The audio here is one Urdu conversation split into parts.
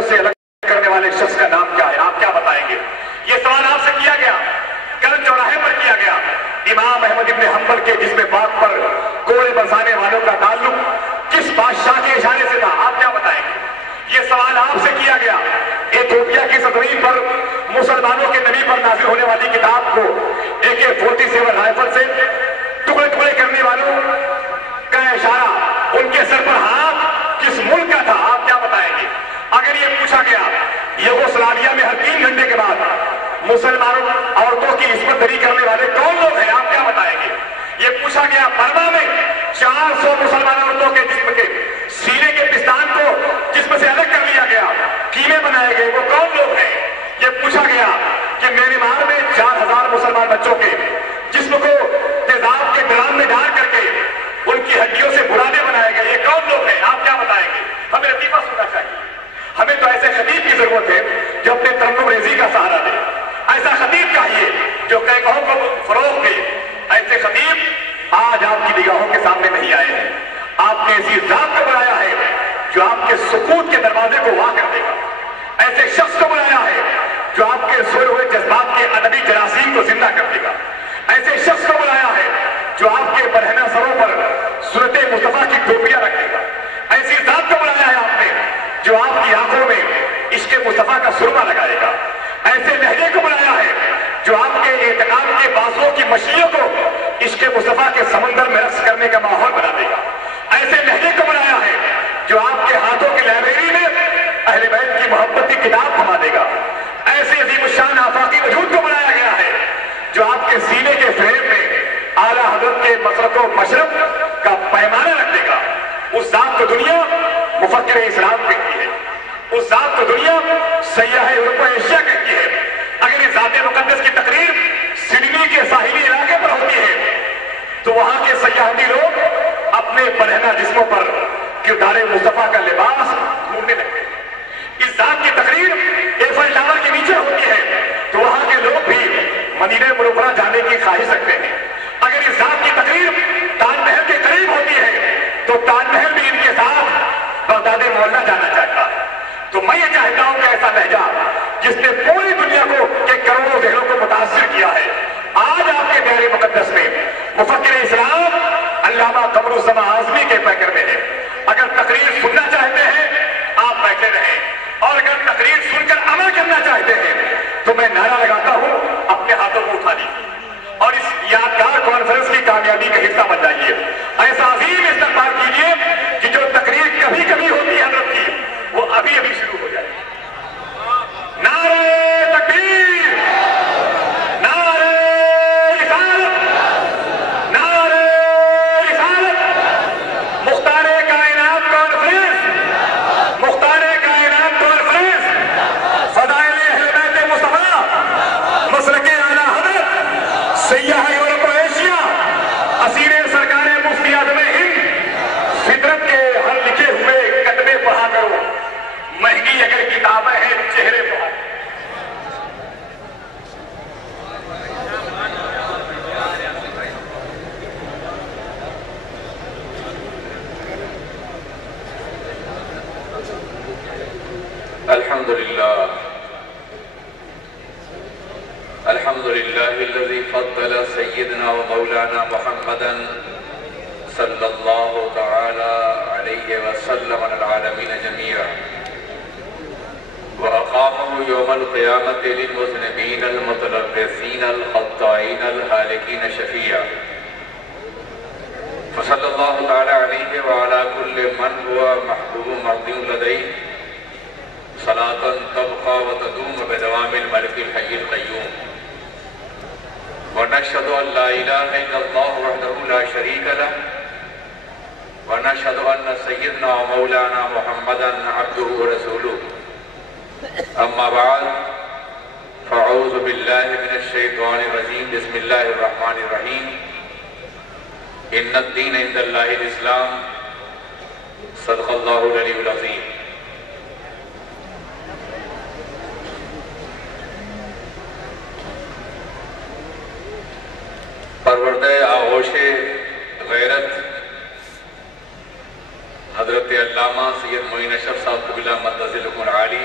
المقدس سے الگ کرنے والے شخص کا نام کیا ہے؟ آپ کیا بتائیں گے؟ یہ سوال آپ سے کیا گیا، کل چوراہے پر کیا گیا، امام احمد ابن حنبل کے جسم پاک پر کوڑے برسانے والوں کا تعلق کس بادشاہ کے اشارے سے تھا؟ آپ کیا بتائیں گے؟ یہ سوال آپ سے کیا گیا، ایتھوپیا کی سرزمین پر مسلمانوں کے نبی پر نازل ہونے والی کتاب کو AK-47 رائفل سے ٹکڑے ٹکڑے کرنے والوں کا اشارہ، ان کے سر پر ہاتھ کس ملک کا تھا؟ آپ کیا بتائیں گے؟ اگر یہ پوچھا گیا یوگوسلاویا میں ہر 3 گھنٹے کے بعد مسلمانوں عورتوں کی عصمت دری کرنے والے کون لوگ ہیں؟ آپ کیا بتائیں گے؟ یہ پوچھا گیا برما میں 400 مسلمان عورتوں کے جسم کے سینے کے پستان کو جسم سے الگ کر لیا گیا، کیمے بنائے گئے، وہ کون لوگ ہیں؟ یہ پوچھا گیا کہ میانمار میں 4000 مسلمان بچوں کے جسم کو تیزاب کے ڈرام میں ڈال کر کے ان کی ہڈیوں سے برانے بنائے گئے، یہ کون لوگ ہیں؟ آپ کیا بتائیں گے؟ ہمیں لطیفہ سننا چاہیے، ہمیں تو ایسے خطیب کی ضرورت ہے جو اپنے ترنم ریزی کا سہارا دے، ایسا خطیب چاہیے جو کہوں کو فروغ دے۔ ایسے خطیب آج آپ کی نگاہوں کے سامنے نہیں آئے ہیں، آپ نے ایسی ذات کو بنایا ہے جو آپ کے سکوت کے دروازے کو واہ کر دے گا، ایسے شخص کو بنایا ہے جو آپ کے سوئے ہوئے جذبات کے ادبی جراثیم کو زندہ کر دے گا، ایسے شخص کو بنایا ہے جو آپ کے برہنہ سروں پر سورت مصطفیٰ کی ٹوپیاں رکھے گا، ایسی ذات کو بنایا ہے آپ نے جو آپ کی آنکھوں میں عشق مصطفیٰ کا سرما لگائے گا، ایسے لہجے کو بنایا ہے جو آپ کے اعتقاد کے بازوؤں کی مچھلیوں کو عشق مصطفیٰ کے سمندر میں رقص کرنے کا ماحول بنا دے گا، ایسے لہجے کو بنایا ہے جو آپ کے ہاتھوں کی لائبریری میں اہل بیت کی محبت کی کتاب تھما دے گا، ایسے عظیم الشان آفاقی وجود کو بنایا گیا ہے جو آپ کے سینے کے فریم میں اعلیٰ حضرت کے مشرق و مشرق کا پیمانہ رکھ دے گا۔ اس ذات کو دنیا مفکر اسلام کہتی ہے، اس ذات کو دنیا سیاح یورپ و ایشیا کہتی ہے۔ اگر اس ذات مقدس کی تقریر سڈنی کے ساحلی علاقے پر ہوتی ہے تو وہاں کے سیاحتی لوگ اپنے برہنہ جسموں پر کردار مصطفیٰ کا لباس ڈھونڈنے لگتے ہیں۔ اس ذات کی تقریر ایفل ٹاور کے نیچے ہوتی ہے تو وہاں کے لوگ بھی مدینہ منورہ جانے کی خواہش رکھتے ہیں۔ اگر اس ذات کی تقریر تاج محل کے قریب ہوتی ہے تو تاج محل بھی ان کے ساتھ بغداد معلیٰ جانا چاہتا ہے۔ تو میں یہ چاہتا ہوں کہ ایسا لہجہ جس نے پوری دنیا کو کے کروڑوں ذہنوں کو متاثر کیا ہے، آج آپ کے دائرے مقدس میں مفکر اسلام علامہ قمر الزمان اعظمی کے پیکر میں ہے۔ اگر تقریر سننا چاہتے ہیں آپ بیٹھے رہیں، اور اگر تقریر سن کر عمل کرنا چاہتے ہیں تو میں نعرہ لگاتا ہوں اپنے ہاتھوں کو اٹھا لیجیے اور اس یادگار کانفرنس کی کامیابی کا حصہ بن جائیے۔ ایسا عظیم استقبال کیجیے کہ جو تقریر کبھی کبھی ہوتی ہے حضرت کی، وہ ابھی ابھی شروع ہو جائے۔ نعرہ تکبیر، نعرہ رسالت، نعرہ رسالت، مختار کائنات کانفرنس، مختار کائنات کانفرنس، فضائل اہل بیت مصطفیٰ، مسلک اعلیٰ حضرت، سیاح یورپ و ایشیا، اسیر سرکار مفتی اعظم ہند، فطرت کے ہر لکھے ہوئے کتبے پڑھا کرو، مہنگی اگر کتابیں ہیں چہرے پڑھا۔ الحمد لله الذي فضل سيدنا ومولانا محمدا صلى الله تعالى عليه وسلم على العالمين جميعا، وأقامه يوم القيامة للمذنبين المتلبسين الخطائين الهالكين شفيعا، فصلى الله تعالى عليه وعلى كل من هو محبوب مرضي لديه صلاة تبقى وتدوم بدوام الملك الحي القيوم، ونشهد أن لا إله إلا الله وحده لا شريك له، ونشهد أن سيدنا ومولانا محمدا عبده ورسوله، أما بعد فأعوذ بالله من الشيطان الرجيم، بسم الله الرحمن الرحيم، إن الدين عند الله الإسلام، صدق الله العلي العظيم۔ پروردہ آغوش غیرت حضرت علامہ سید معین اشرف صاحب قبلہ مدذلکم العالی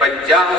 50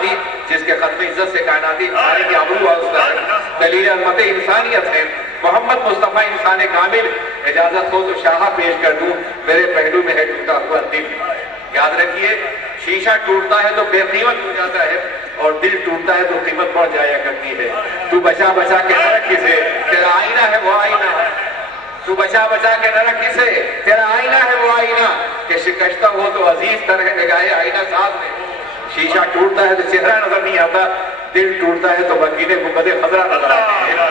کائناتی جس کے ختم عزت سے کائناتی انسانی کی آبرو واسطہ ہے، دلیل عظمت انسانیت ہے، محمد مصطفیٰ انسان کامل۔ اجازت ہو تو شاہ پیش کر دوں، میرے پہلو میں ہے ٹوٹا ہوا دل۔ یاد رکھیے شیشہ ٹوٹتا ہے تو بے قیمت ہو جاتا ہے اور دل ٹوٹتا ہے تو قیمت بڑھ جایا کرتی ہے۔ تو بچا بچا کے نہ رکھ کسے، تیرا آئینہ ہے وہ آئینہ، تو بچا بچا کے نہ رکھ کسے، تیرا آئینہ ہے وہ آئینہ، کہ شکستہ ہو تو عزیز تر ہے نگاہ آئینہ ساتھ میں۔ شیشہ ٹوٹتا ہے تو چہرہ نظر نہیں آتا، دل ٹوٹتا ہے تو بقیدے مقد خضرہ نظر آتے ہیں۔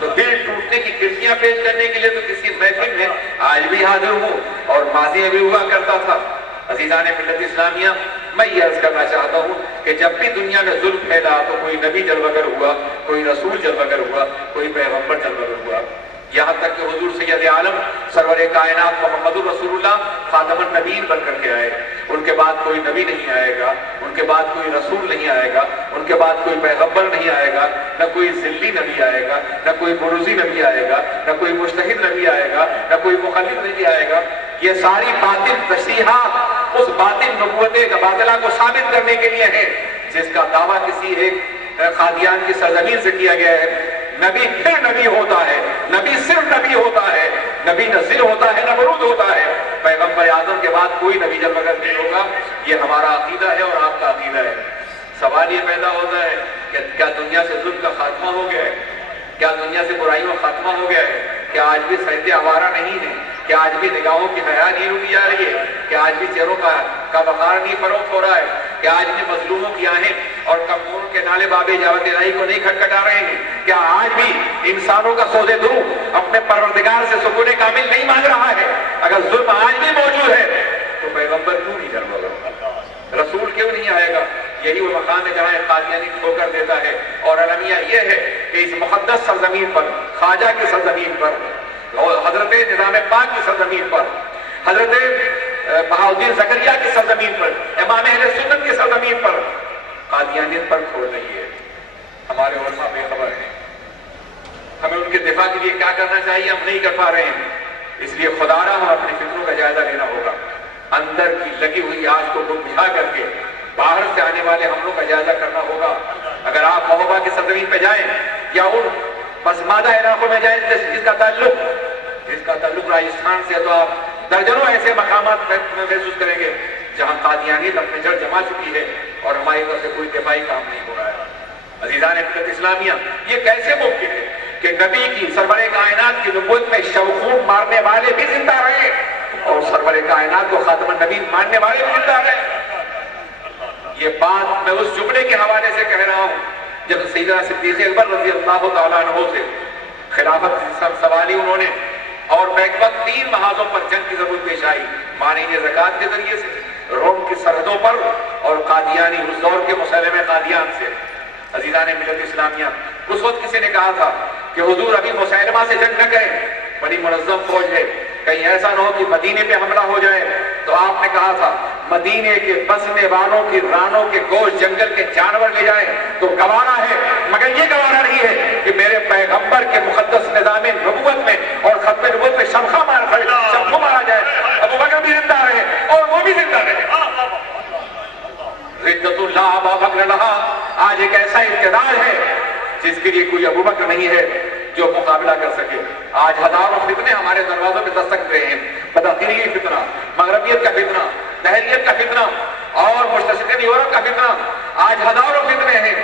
تو دل ٹوٹنے کی کھڑکیاں پیش کرنے کے لیے تو کسی محفل میں آج بھی حاضر ہوں اور ماضی میں بھی ہوا کرتا تھا۔ عزیزان ملت اسلامیہ، میں یہ عرض کرنا چاہتا ہوں کہ جب بھی دنیا میں ظلم پھیلا تو کوئی نبی جلوگر ہوا، کوئی رسول جلوگر ہوا، کوئی پیغمبر جلوگر ہوا، یہاں تک کہ حضور سید عالم سرور کائنات محمد رسول اللہ خاتم النبیین بن کر کے آئے۔ ان کے بعد کوئی نبی نہیں آئے گا، ان کے بعد کوئی رسول نہیں آئے گا، ان کے بعد کوئی پیغمبر نہیں آئے گا، نہ کوئی ذلی نبی آئے گا، نہ کوئی بروزی نبی آئے گا، نہ کوئی مجتہد نبی آئے گا، نہ کوئی مخلد نبی آئے گا۔ یہ ساری باطل تشریحات اس باطل نبوت باطلہ کو ثابت کرنے کے لیے ہیں جس کا دعویٰ کسی ایک قادیان کی سرزمین سے کیا گیا ہے۔ نبی پھر نبی ہوتا ہے، نبی صرف نبی ہوتا ہے، نبی نہ ذل ہوتا ہے نہ برود ہوتا ہے، پیغمبر اعظم کے بعد کوئی نبی جلوگر نہیں ہوگا۔ یہ ہمارا عقیدہ ہے اور آپ کا عقیدہ ہے۔ سوال یہ پیدا ہوتا ہے کہ کیا دنیا سے ظلم کا خاتمہ ہو گیا ہے؟ کیا دنیا سے برائیوں کا خاتمہ ہو گیا ہے؟ کیا آج بھی سجدے آوارہ نہیں ہیں؟ کیا آج بھی نگاہوں کی حیا نہیں روکی جا رہی ہے؟ کیا آج بھی چہروں کا وقار نہیں فروخت ہو رہا ہے؟ کیا آج بھی مظلوموں کی آہیں اور کمزوروں کے نالے باب اجابت الہی کو نہیں کھٹکھٹا رہے ہیں؟ کیا آج بھی انسانوں کا سودے درو اپنے پروردگار سے سکون کامل نہیں مانگ رہا ہے؟ اگر ظلم آج بھی موجود ہے تو پیغمبر کیوں نہیں جلوہ گا؟ رسول کیوں نہیں آئے گا؟ یہی وہ مقام ہے جہاں قادیانی ٹھوکر دیتا ہے۔ اور المیہ یہ ہے کہ اس مقدس سرزمین پر، خواجہ کی سرزمین پر، حضرت نظام پاک کی سرزمین پر، حضرت بہاؤالدین زکریا کی سرزمین پر، امام اہل سنت کی سرزمین پر قادیانیت پر کھوڑ رہی ہے۔ ہمارے علماء بے خبر ہیں، ہمیں ان کے دفاع کے لیے کیا کرنا چاہیے ہم نہیں کر پا رہے ہیں۔ اس لیے خدا را ہم اپنے فکروں کا جائزہ لینا ہوگا، اندر کی لگی ہوئی آگ کو بجھا کر کے باہر سے آنے والے حملوں کا جائزہ کرنا ہوگا۔ اگر آپ مہوبہ کی سرزمین پہ جائیں یا ان پسماندہ علاقوں میں جائیں جس کا تعلق راجستھان سے، تو آپ درجنوں ایسے مقامات محسوس کریں گے جہاں قادیانیت اپنے جڑ جما چکی ہے اور ہماری طرف سے کوئی دفاعی کام نہیں ہو رہا ہے۔ عزیزان ملت اسلامیہ، یہ کیسے ممکن ہے کہ نبی کی سرور کائنات کی نبوت میں شوخون مارنے والے بھی زندہ رہے اور سرور کائنات کو خاتم النبی ماننے والے بھی زندہ رہے؟ یہ بات میں اس جملے کے حوالے سے کہہ رہا ہوں جب سیدنا صدیق اکبر رضی اللہ تعالیٰ عنہ سے خلافت سوالی انہوں نے اور بیک وقت 3 محاذوں پر جنگ کی ضرورت پیش آئی، مانین زکوٰۃ کے ذریعے سے، روم کی سرحدوں پر اور قادیانی اس دور کے مسلمہ قادیان سے۔ عزیزان ملت اسلامیہ، اس وقت کسی نے کہا تھا کہ حضور ابھی مسلمہ سے جنگ نہ کریں، بڑی منظم فوج ہے، کہیں ایسا نہ ہو کہ مدینے پہ حملہ ہو جائے۔ تو آپ نے کہا تھا مدینے کے بسنے والوں کی رانوں کے گوشت جنگل کے جانور لے جائیں تو گوارا ہے، مگر یہ گوارا نہیں ہے کہ میرے پیغمبر کے مقدس نظام نبوت میں اور ختم نبوت میں شمخہ مارا جائے۔ ابو بکر بھی زندہ رہے اور وہ بھی زندہ رہے۔ رضوان اللہ ابا بکر رہا۔ آج ایک ایسا اقتدار ہے جس کے لیے کوئی ابو بکر نہیں ہے جو مقابلہ کر سکے۔ آج ہزاروں فتنے ہمارے دروازوں پہ دستک دے رہے ہیں، بدعقیدگی کا فتنہ، مغربیت کا فتنہ، دہریت کا فتنہ اور مستشرقین یورپ کا فتنہ۔ آج ہزاروں فتنے ہیں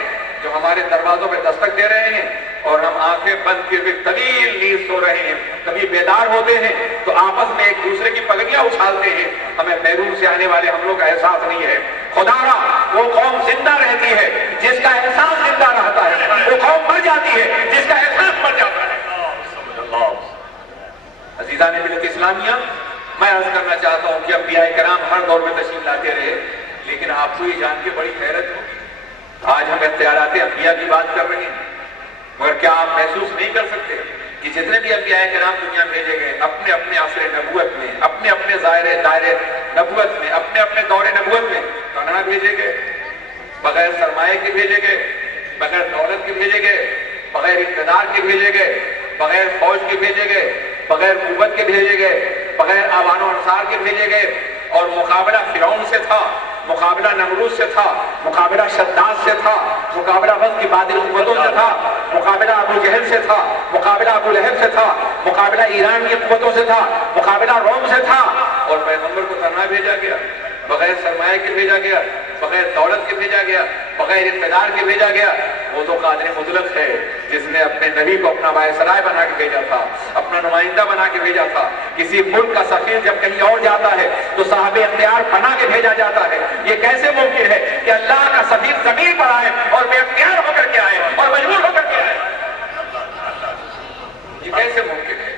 جو ہمارے دروازوں پہ دستک دے رہے ہیں اور ہم آنکھیں بند کیے ہوئے طویل نیند سو رہے ہیں۔ کبھی بیدار ہوتے ہیں تو آپس میں ایک دوسرے کی پگڑیاں اچھالتے ہیں، ہمیں بیرون سے آنے والے حملوں کا احساس نہیں ہے۔ خدا را وہ قوم زندہ رہتی ہے جس کا احساس زندہ رہتا ہے، وہ قوم مر جاتی ہے جس کا احساس مر جاتا ہے۔ عزیزان ملت اسلامیہ، میں عرض کرنا چاہتا ہوں کہ انبیاء کرام ہر دور میں تشریف لاتے رہے، لیکن آپ کو یہ جان کے بڑی حیرت ہوگی آج ہم اختیارات انبیاء کی بات کر رہے ہیں، مگر کیا آپ محسوس نہیں کر سکتے کہ جتنے بھی انبیاء کرام دنیا میں بھیجے گئے اپنے اپنے عصر نبوت میں، اپنے اپنے دائرے نبوت میں، اپنے اپنے دور نبوت میں تنہا بھیجے گئے، بغیر سرمایہ کے بھیجے گئے، بغیر دولت کے بھیجے گئے، بغیر اقتدار کے بھیجے گئے، بغیر فوج کے بھیجے گئے، بغیر قوت کے بھیجے گئے، بغیر آوان و انصار کے بھیجے گئے، اور مقابلہ فرعون سے تھا مقابلہ نمروز سے تھا، مقابلہ شداد سے تھا، مقابلہ وقت کی بادل قوتوں سے تھا، مقابلہ ابو جہل سے تھا، مقابلہ ابو لہب سے تھا، مقابلہ ایران کی قوتوں سے تھا، مقابلہ روم سے تھا، اور پیغمبر کو تنہا بھیجا گیا، بغیر سرمایہ کے بھیجا گیا، بغیر دولت کے بھیجا گیا، بغیر اقتدار کے بھیجا گیا۔ وہ تو قادر مطلق ہے جس نے اپنے نبی کو اپنا وائسرائے بنا کے بھیجا تھا، اپنا نمائندہ بنا کے بھیجا تھا۔ کسی ملک کا سفیر جب کہیں اور جاتا ہے تو صاحب اختیار بنا کے بھیجا جاتا ہے۔ یہ کیسے ممکن ہے کہ اللہ کا سفیر زمین پر آئے اور بے اختیار ہو کر کے آئے اور مجبور ہو کر کے آئے؟ یہ کیسے ممکن ہے؟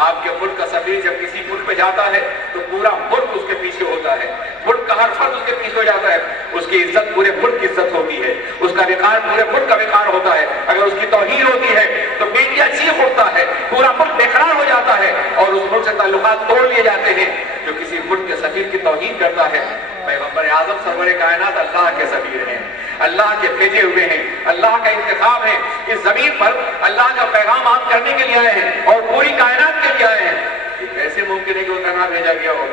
آپ کے ملک کا سفیر جب کسی ملک پہ جاتا ہے تو پورا ملک اس کے پیچھے ہوتا ہے، ملک کا ہر فرد اس کے پیچھے ہو جاتا ہے، اس کی عزت پورے ملک کی عزت ہوتی ہے، اس کا وقار پورے ملک کا وقار ہوتا ہے۔ اگر اس کی توہین ہوتی ہے تو میڈیا چیخ اٹھتا ہے، پورا ملک بے قرار ہو جاتا ہے اور اس ملک سے تعلقات توڑ لیے جاتے ہیں جو کسی ملک کے سفیر کی توہین کرتا ہے۔ پیغمبر اعظم سرور کائنات اللہ کے سفیر ہیں، اللہ کے بھیجے ہوئے ہیں، اللہ کا انتخاب ہے۔ اس زمین پر اللہ کا پیغام عام کرنے کے لیے آئے ہیں اور پوری کائنات کے لیے آئے ہیں۔ یہ کیسے ممکن ہے کہ وہ تنہا بھیجا گیا ہو،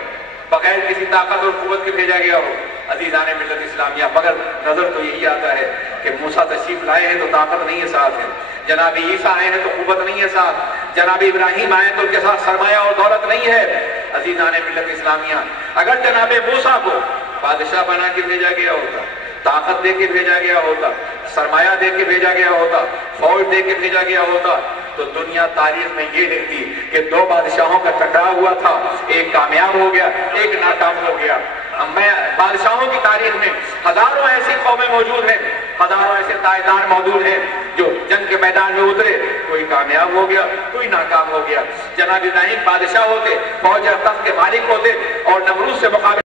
بغیر کسی طاقت اور قوت کے بھیجا گیا ہو؟ عزیزان ملت اسلامیہ، مگر نظر تو یہی آتا ہے کہ موسیٰ تشریف لائے ہیں تو طاقت نہیں ہے ساتھ ہے، جناب عیسیٰ آئے ہیں تو قوت نہیں ہے ساتھ، جناب ابراہیم آئے تو ان کے ساتھ سرمایہ اور دولت نہیں ہے۔ عزیزان ملت اسلامیہ، اگر جناب موسیٰ کو بادشاہ بنا کے بھیجا گیا ہوتا، طاقت دے کے بھیجا گیا ہوتا، سرمایہ دے کے بھیجا گیا ہوتا، فوج دے کے بھیجا گیا ہوتا، تو دنیا تاریخ میں یہ لکھتی کہ دو بادشاہوں کا ٹکراؤ ہوا تھا، ایک کامیاب ہو گیا، ایک ناکام ہو گیا۔ بادشاہوں کی تاریخ میں ہزاروں ایسی قومیں موجود ہیں، ہزاروں ایسے تاجدار موجود ہیں جو جنگ کے میدان میں اترے، کوئی کامیاب ہو گیا، کوئی ناکام ہو گیا۔ جناب ابراہیم بادشاہ ہوتے، فوج اور تخت کے مالک ہوتے اور نمرود سے مقابلہ